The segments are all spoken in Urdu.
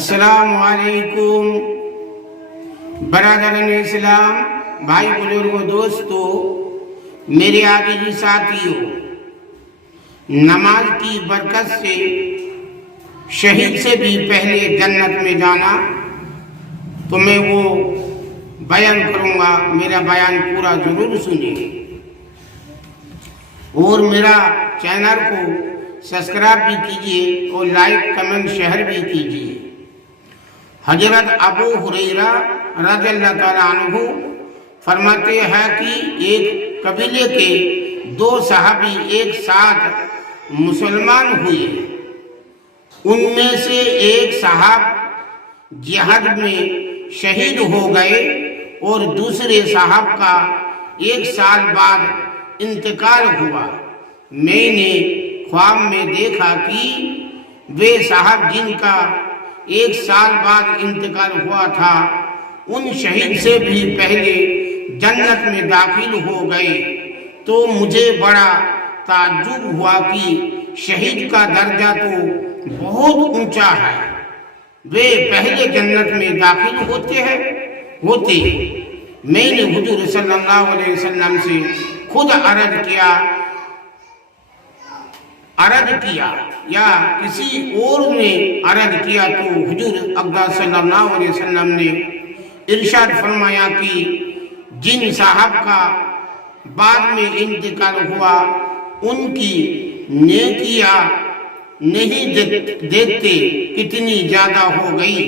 السلام علیکم برادران اسلام، بھائی بزرگوں، دوستو، میرے عزیز ساتھیوں، نماز کی برکت سے شہید سے بھی پہلے جنت میں جانا تو میں وہ بیان کروں گا۔ میرا بیان پورا ضرور سنیے اور میرا چینل کو سبسکرائب بھی کیجیے اور لائک کمنٹ شیئر بھی کیجیے۔ حضرت ابو ہریرہ رضی اللہ تعالیٰ عنہ فرماتے ہیں کہ ایک قبیلے کے دو صحابی ایک ساتھ مسلمان ہوئے۔ ان میں سے ایک صاحب جہاد میں شہید ہو گئے اور دوسرے صاحب کا 1 سال بعد انتقال ہوا۔ میں نے خواب میں دیکھا کہ وہ صاحب جن کا 1 سال بعد انتقال ہوا تھا ان شہید سے بھی پہلے جنت میں داخل ہو گئے، تو مجھے بڑا تعجب ہوا کہ شہید کا درجہ تو بہت اونچا ہے، وہ پہلے جنت میں داخل ہوتے۔ میں نے حضور صلی اللہ علیہ وسلم سے خود عرض کیا یا کسی اور نے عرض کیا تو حضور اقدس صلی اللہ علیہ وسلم نے ارشاد فرمایا کہ جن صاحب کا بعد میں انتقال ہوا ان کی نیکیاں نہیں دیکھتے کتنی زیادہ ہو گئی۔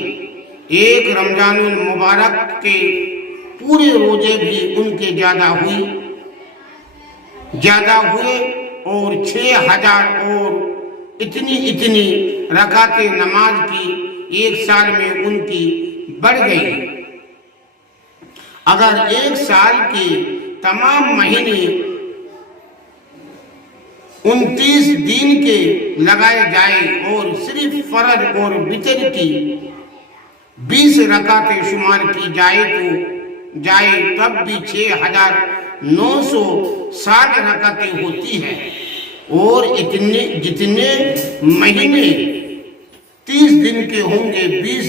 ایک رمضان المبارک کے پورے روزے بھی ان کے زیادہ ہوئے اور 6000 اور اتنی رکعتیں نماز کی 1 سال میں ان کی بڑھ گئی۔ اگر 1 سال کے تمام مہینے 29 دن کے لگائے جائے اور صرف فرض اور وتر کی 20 رکعتیں شمار کی جائے تب بھی 6960 رکعتیں ہوتی ہیں، اور جتنے مہینے 30 دن کے ہوں گے 20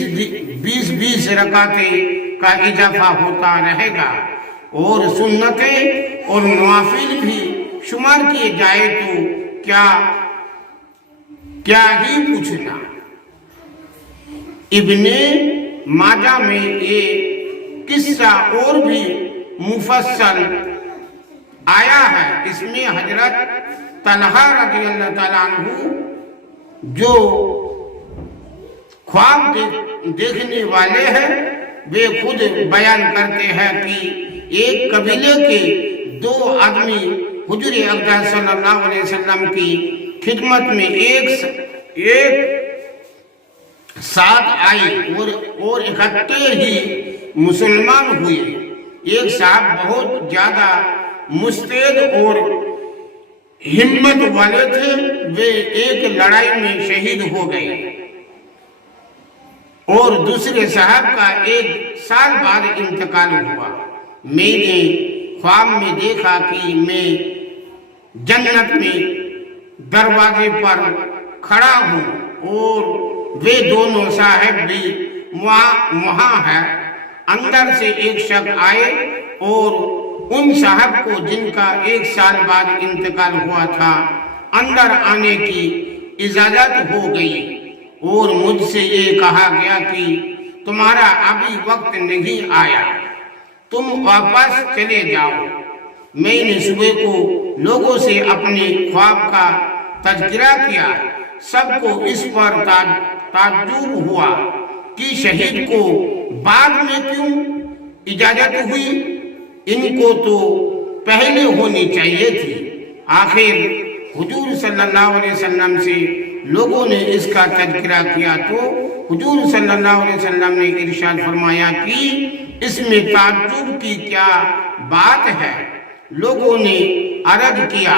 رکعتیں کا اضافہ ہوتا رہے گا، اور سنتیں اور نوافل بھی شمار کیے جائے تو کیا ہی پوچھنا۔ ابن ماجہ میں یہ قصہ اور بھی مفصل آیا ہے۔ اس میں حضرت طلحہ رضی اللہ تعالیٰ عنہ جو خواب دیکھنے والے ہیں وہ خود بیان کرتے ہیں کہ ایک قبیلے کے 2 آدمی حضور اقدس صلی اللہ علیہ وسلم کی خدمت میں ایک ساتھ آئے اور اکٹھے ہی مسلمان ہوئے۔ ایک صاحب بہت زیادہ مستعد اور ہمت والے تھے، وہ ایک لڑائی میں شہید ہو گئے، اور دوسرے صاحب کا 1 سال بعد انتقال ہوا۔ میں نے خواب میں دیکھا کہ میں جنت میں دروازے پر کھڑا ہوں اور وہ دونوں صاحب بھی وہاں ہیں۔ اندر سے ایک شخص آئے اور ان صاحب کو جن کا 1 سال بعد انتقال ہوا تھا اندر آنے کی اجازت ہو گئی، اور مجھ سے یہ کہا گیا کہ تمہارا ابھی وقت نہیں آیا، تم واپس چلے جاؤ۔ میں نے صبح کو لوگوں سے اپنے خواب کا تذکرہ کیا۔ سب کو اس پر تعجب ہوا کہ شہید کو بعد میں کیوں اجازت ہوئی، ان کو تو پہلے ہونی چاہیے تھی۔ آخر حضور صلی اللہ علیہ وسلم سے لوگوں نے اس کا تذکرہ کیا تو حضور صلی اللہ علیہ وسلم نے ارشاد فرمایا کہ اس میں تعجب کی کیا بات ہے؟ لوگوں نے عرض کیا،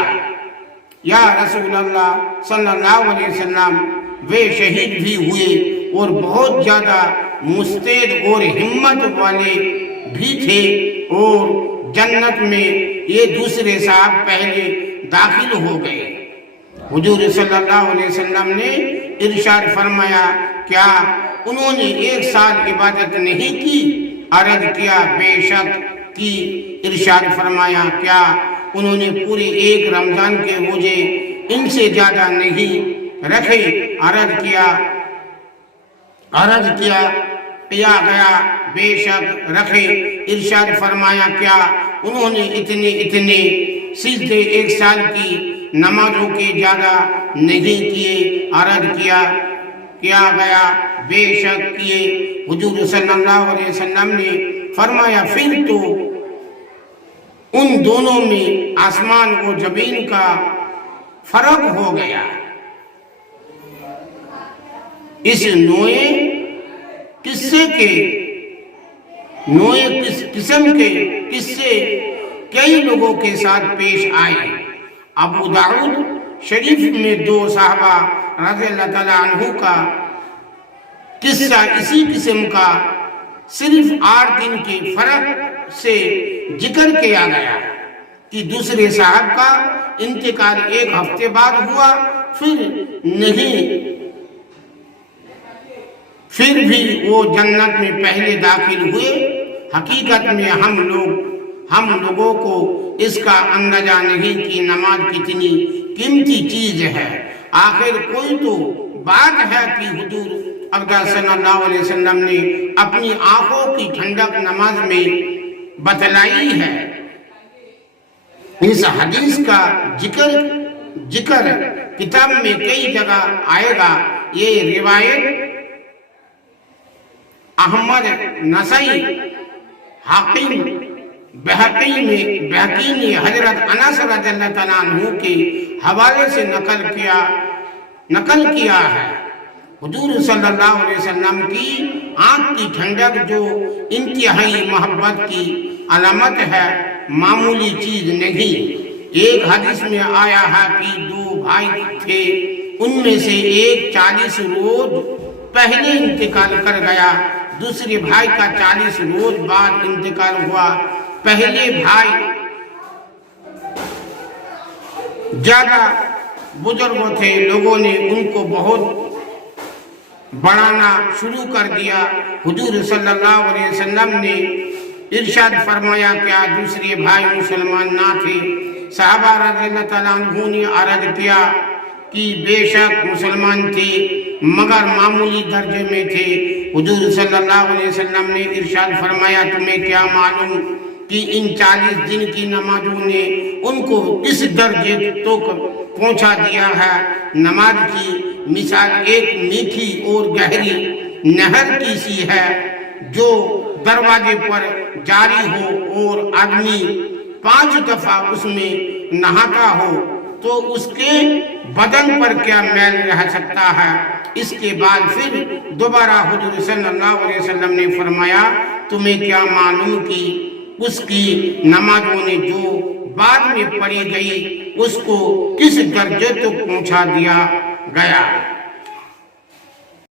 یا رسول اللہ صلی اللہ علیہ وسلم، وہ شہید بھی ہوئے اور بہت زیادہ مستعد اور ہمت والے بھی تھے، اور جنت میں یہ دوسرے صاحب پہلے داخل ہو گئے۔ حضور صلی اللہ علیہ وسلم نے ارشاد فرمایا، کیا انہوں نے 1 سال عبادت نہیں کی؟ عرض کیا بے شک کی۔ ارشاد فرمایا کیا انہوں نے پورے 1 رمضان کے روزے ان سے زیادہ نہیں رکھے؟ عرض کیا گیا بے شک رکھے۔ ارشاد فرمایا کیا انہوں نے اتنے سجدے 1 سال کی نمازوں کے زیادہ نہیں کیے؟ عرض کیا گیا بے شک کیے۔ حضور صلی اللہ علیہ وسلم نے فرمایا پھر تو ان دونوں میں آسمان و زمین کا فرق ہو گیا۔ اس قسم کے قصے کئی لوگوں کے ساتھ پیش آئے۔ ابو داؤد شریف میں 2 صحابہ رضی اللہ تعالیٰ عنہ کا قصہ اسی قسم کا صرف 8 دن کے فرق سے ذکر کیا گیا کہ دوسرے صاحب کا انتقال 1 ہفتے بعد ہوا، پھر بھی وہ جنت میں پہلے داخل ہوئے۔ حقیقت میں ہم لوگوں کو اس کا اندازہ نہیں کہ نماز کتنی قیمتی چیز ہے۔ آخر کوئی تو بات ہے کہ حضور اقدس صلی اللہ علیہ وسلم نے اپنی آنکھوں کی ٹھنڈک نماز میں بتلائی ہے۔ اس حدیث کا ذکر کتاب میں کئی جگہ آئے گا۔ یہ روایت احمد، نسائی، حاکم، بہقی نے حضرت انس رضی اللہ تعالیٰ عنہ کے حوالے سے نقل کیا ہے۔ حضور صلی اللہ علیہ وسلم کی آنکھ کی ٹھنڈک جو انتہائی محبت کی علامت ہے، معمولی چیز نہیں۔ ایک حدیث میں آیا ہے کہ 2 بھائی تھے، ان میں سے ایک 40 روز پہلے انتقال کر گیا، دوسرے بھائی کا 40 روز بعد انتقال ہوا۔ پہلے بھائی زیادہ بزرگ تھے، لوگوں نے ان کو بہت بڑھانا شروع کر دیا۔ حضور صلی اللہ علیہ وسلم نے ارشاد فرمایا کیا دوسرے بھائی مسلمان نہ تھے؟ صحابہ رضی اللہ تعالیٰ عنہ نے عرض کیا کہ بے شک مسلمان تھے مگر معمولی درجے میں تھے۔ حضور صلی اللہ علیہ وسلم نے ارشاد فرمایا تمہیں کیا معلوم کہ ان 40 دن کی نمازوں نے ان کو اس درجے تک پہنچا دیا ہے۔ نماز کی مثال ایک میٹھی اور گہری نہر کی سی ہے جو دروازے پر جاری ہو اور آدمی 5 دفعہ اس میں نہاتا ہو تو اس کے بدن پر کیا میل رہ سکتا ہے؟ اس کے بعد پھر دوبارہ حضور صلی اللہ علیہ وسلم نے فرمایا تمہیں کیا معلوم کہ اس کی نمازوں نے جو بعد میں پڑھی گئی اس کو کس درجے تک پہنچا دیا گیا؟